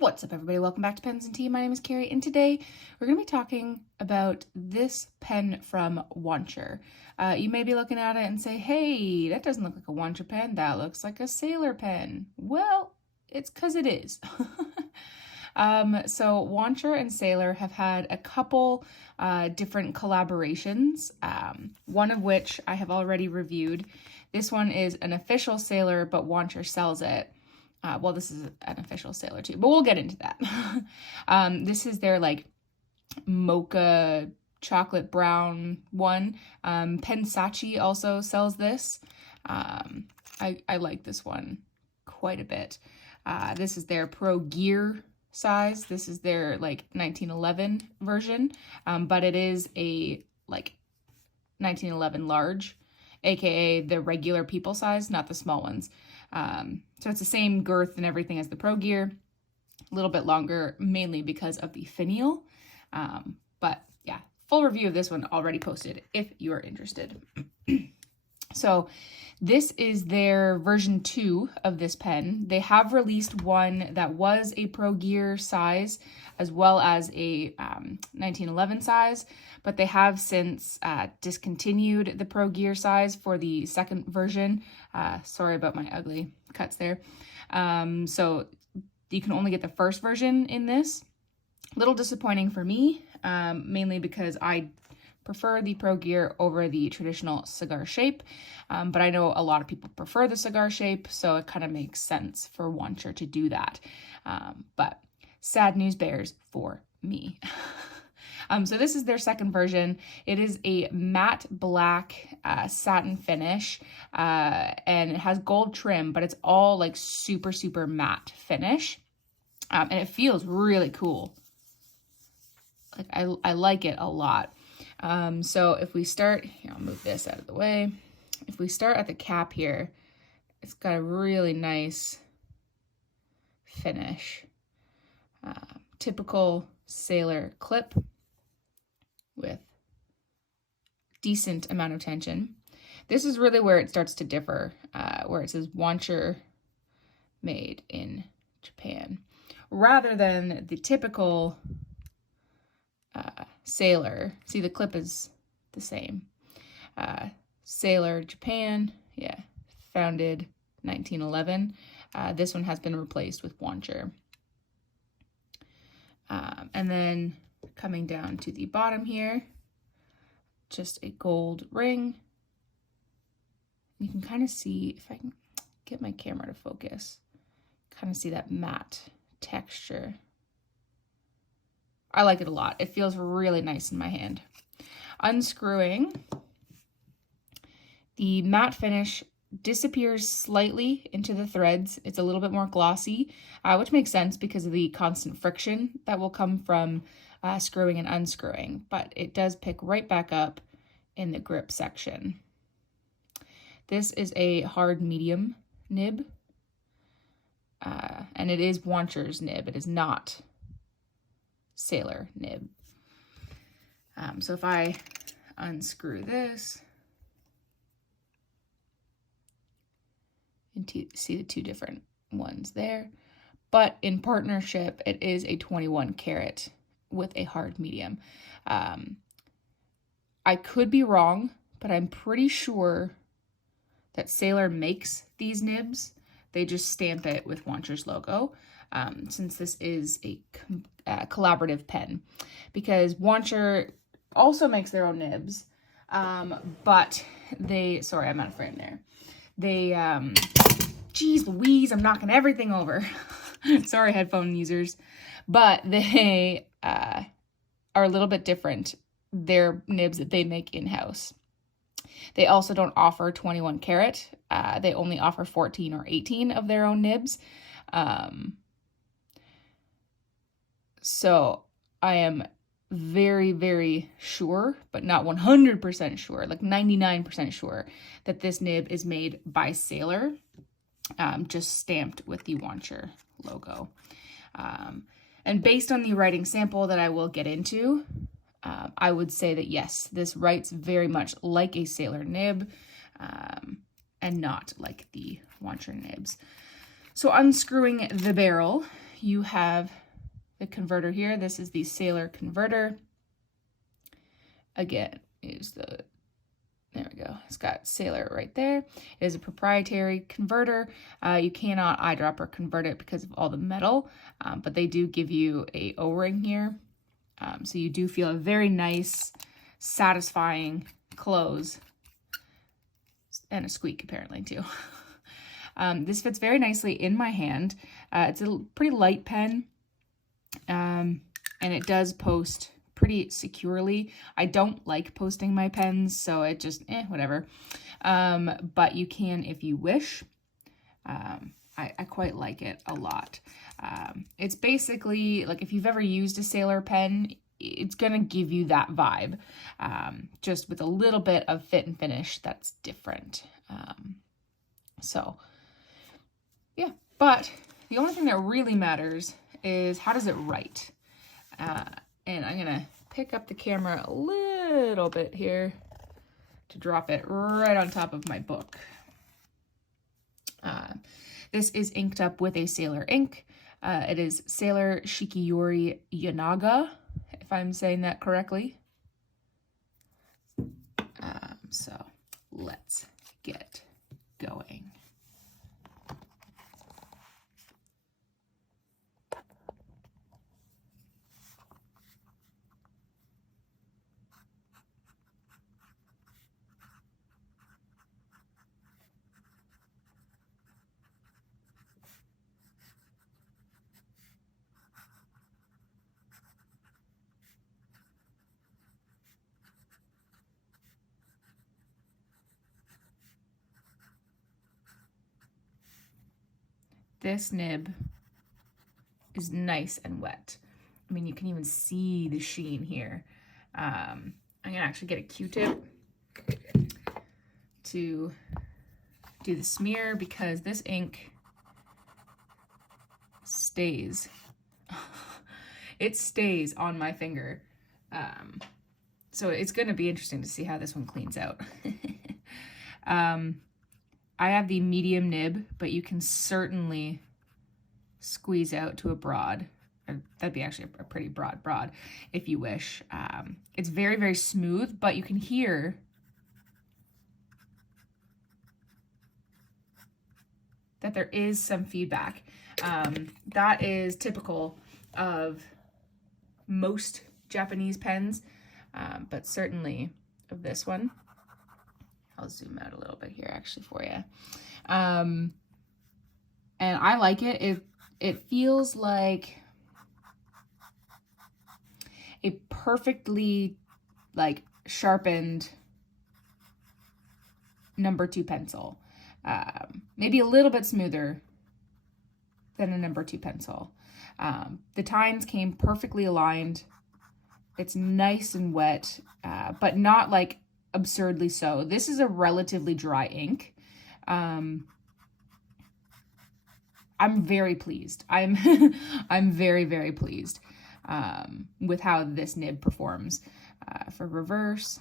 What's up, everybody? Welcome back to Pens and Tea. My name is Carrie, and today we're going to be talking about this pen from Wancher. You may be looking at it and say, hey, that doesn't look like a Wancher pen. That looks like a Sailor pen. Well, it's because it is. So Wancher and Sailor have had a couple different collaborations, one of which I have already reviewed. This one is an official Sailor, but Wancher sells it. Well, this is an official Sailor too, but we'll get into that. This is their like mocha chocolate brown one. Pensachi also sells this. I like this one quite a bit. This is their Pro Gear size. This is their like 1911 version, but it is a like 1911 large, aka the regular people size, not the small ones. So it's the same girth and everything as the Pro Gear, a little bit longer, mainly because of the finial. But yeah, full review of this one already posted if you are interested. So this is their version 2 of this pen. They have released one that was a Pro Gear size as well as a 1911 size, but they have since discontinued the Pro Gear size for the second version. Sorry about my ugly cuts there. So you can only get the first version in this. A little disappointing for me, mainly because I prefer the Pro Gear over the traditional cigar shape, but I know a lot of people prefer the cigar shape, so it kind of makes sense for Wancher to do that. But sad news bears for me. So this is their second version. It is a matte black satin finish, and it has gold trim, but it's all like super, super matte finish. And it feels really cool. Like I like it a lot. So if we start, here, I'll move this out of the way. If we start at the cap here, it's got a really nice finish. Typical Sailor clip with decent amount of tension. This is really where it starts to differ, where it says Wancher made in Japan, rather than the typical Sailor. See, the clip is the same. Sailor Japan, yeah, founded 1911. This one has been replaced with Wancher. And then coming down to the bottom here, just a gold ring. You can kind of see, if I can get my camera to focus, kind of see that matte texture. I like it a lot. It feels really nice in my hand. Unscrewing, the matte finish disappears slightly into the threads. It's a little bit more glossy, which makes sense because of the constant friction that will come from screwing and unscrewing, but it does pick right back up in the grip section. This is a hard medium nib, and it is Wancher's nib. It is not Sailor nib. So if I unscrew this, and see the two different ones there, but in partnership, it is a 21 karat with a hard medium. I could be wrong, but I'm pretty sure that Sailor makes these nibs. They just stamp it with Wancher's logo, since this is a collaborative pen, because Wancher also makes their own nibs, but they, sorry, I'm out of frame there. They, geez Louise, I'm knocking everything over. Sorry, headphone users. But they are a little bit different. They're nibs that they make in-house. They also don't offer 21 karat. They only offer 14 or 18 of their own nibs. So I am very, very sure, but not 100% sure, like 99% sure that this nib is made by Sailor, just stamped with the Wancher logo. And based on the writing sample that I will get into, I would say that yes, this writes very much like a Sailor nib, and not like the Wancher nibs. So unscrewing the barrel, you have the converter here. This is the Sailor converter. Again, there we go. It's got Sailor right there. It is a proprietary converter. You cannot eyedrop or convert it because of all the metal, but they do give you a O-ring here. So you do feel a very nice, satisfying close, and a squeak apparently too. This fits very nicely in my hand. It's a pretty light pen, and it does post pretty securely. I don't like posting my pens, so it just, whatever. But you can if you wish. I quite like it a lot. It's basically, like, if you've ever used a Sailor pen, it's going to give you that vibe, just with a little bit of fit and finish that's different. So, yeah. But the only thing that really matters is how does it write? And I'm going to pick up the camera a little bit here to drop it right on top of my book. This is inked up with a Sailor ink. It is Sailor Shikiyori Yanaga, if I'm saying that correctly. So let's get going. This nib is nice and wet. I mean, you can even see the sheen here. I'm gonna actually get a Q-tip to do the smear because this ink stays. It stays on my finger. So it's gonna be interesting to see how this one cleans out. I have the medium nib, but you can certainly squeeze out to a broad. Or that'd be actually a pretty broad if you wish. It's very, very smooth, but you can hear that there is some feedback. That is typical of most Japanese pens, but certainly of this one. I'll zoom out a little bit here actually for you. And I like it. It feels like a perfectly like sharpened number 2 pencil. Maybe a little bit smoother than a number 2 pencil. The tines came perfectly aligned. It's nice and wet, but not like absurdly so. This is a relatively dry ink. I'm very pleased. I'm very, very pleased with how this nib performs. For reverse,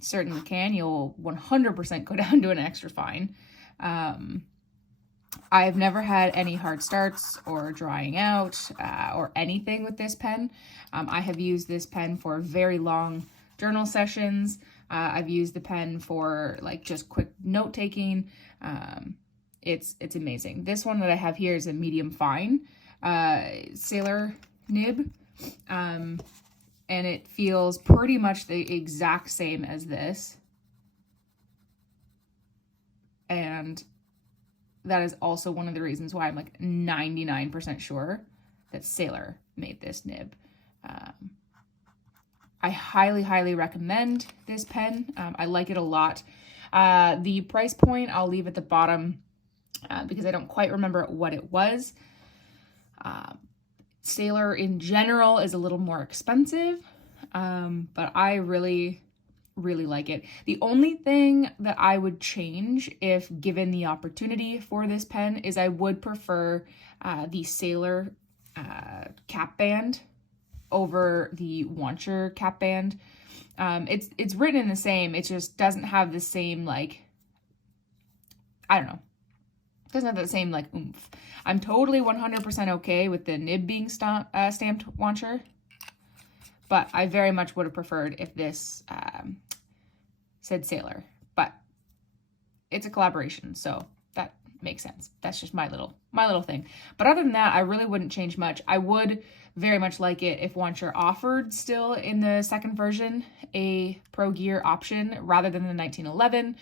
certainly can. You'll 100% go down to an extra fine. I've never had any hard starts or drying out or anything with this pen. I have used this pen for very long journal sessions. I've used the pen for like just quick note taking. It's amazing. This one that I have here is a medium fine Sailor nib. And it feels pretty much the exact same as this. And that is also one of the reasons why I'm like 99% sure that Sailor made this nib. I highly, highly recommend this pen. I like it a lot. The price point, I'll leave at the bottom because I don't quite remember what it was. Sailor in general is a little more expensive, but I really, really like it. The only thing that I would change if given the opportunity for this pen is I would prefer the Sailor cap band over the Wancher cap band. It's written in the same, it just doesn't have the same like I don't know. It doesn't have the same like oomph. I'm totally 100% okay with the nib being stamped Wancher, but I very much would have preferred if this said Sailor, but it's a collaboration, so that makes sense. That's just my little thing. But other than that, I really wouldn't change much. I would very much like it if Wancher offered still in the second version a Pro Gear option rather than the 1911,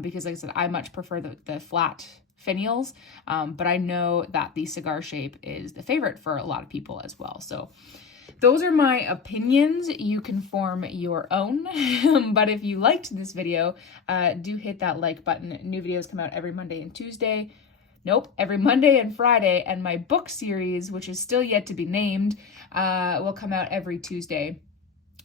because like I said, I much prefer the flat finials, but I know that the cigar shape is the favorite for a lot of people as well. So those are my opinions. You can form your own. But if you liked this video, do hit that like button. New videos come out every Monday and Tuesday. Nope, every Monday and Friday. And my book series, which is still yet to be named, will come out every Tuesday,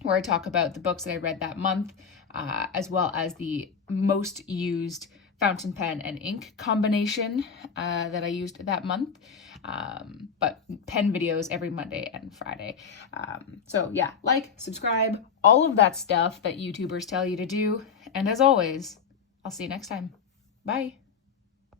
where I talk about the books that I read that month, as well as the most used fountain pen and ink combination that I used that month. But pen videos every Monday and Friday. So yeah, like, subscribe, all of that stuff that YouTubers tell you to do. And as always, I'll see you next time. Bye.